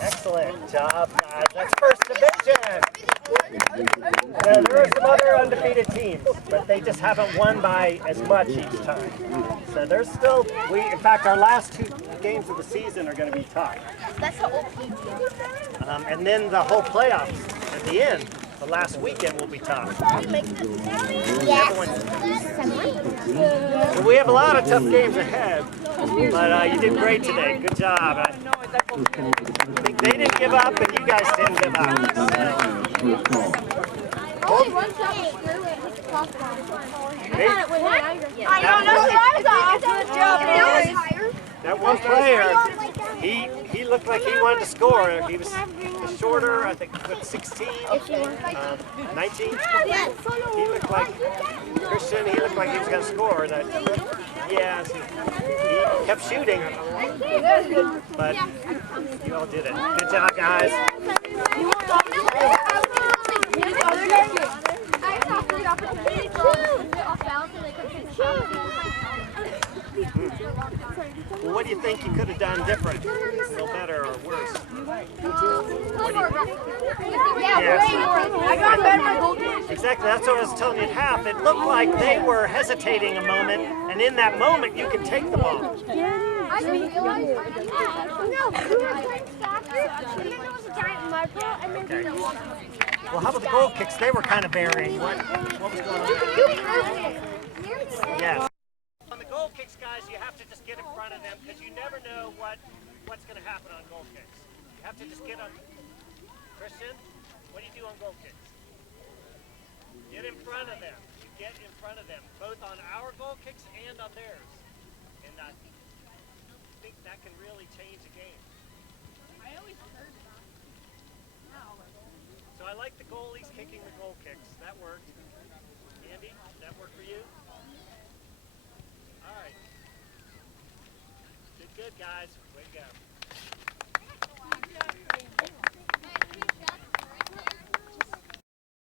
Excellent job, guys. That's first division. Now, there are some other undefeated teams, but they just haven't won by as much each time. So there's still, in fact, our last 2 games of the season are going to be tough. That's the OP team. And then the whole playoffs at the end, the last weekend will be tough. Yes. So we have a lot of tough games ahead, but you did great today. Good job. I think they didn't give up, and you guys didn't give up. Only one shot was through and hit the crossbar. I don't know. That one player, he looked like he wanted to score. He was shorter, I think, 16, 19. He looked like Christian. He looked like he was going to score. Yeah, he kept shooting, but you all did it. Good job, guys. Well, what do you think you could have done different? No better or worse? Exactly, that's what I was telling you at half. It looked like they were hesitating a moment, and in that moment you can take the ball. I didn't realize. Okay. Well, how about the goal kicks? They were kind of varying. What was going on? Yes. On the goal kicks, guys, you have to just get in front of them because you never know what's going to happen on goal kicks. You have to just get on. Christian, what do you do on goal kicks? Get in front of them. You get in front of them, both on our goal kicks and on theirs. And I think that can really change the game. I always heard that. So I like the goalies kicking the goal kicks. That worked. Andy, did that work for you? All right. Good, guys. Way to go.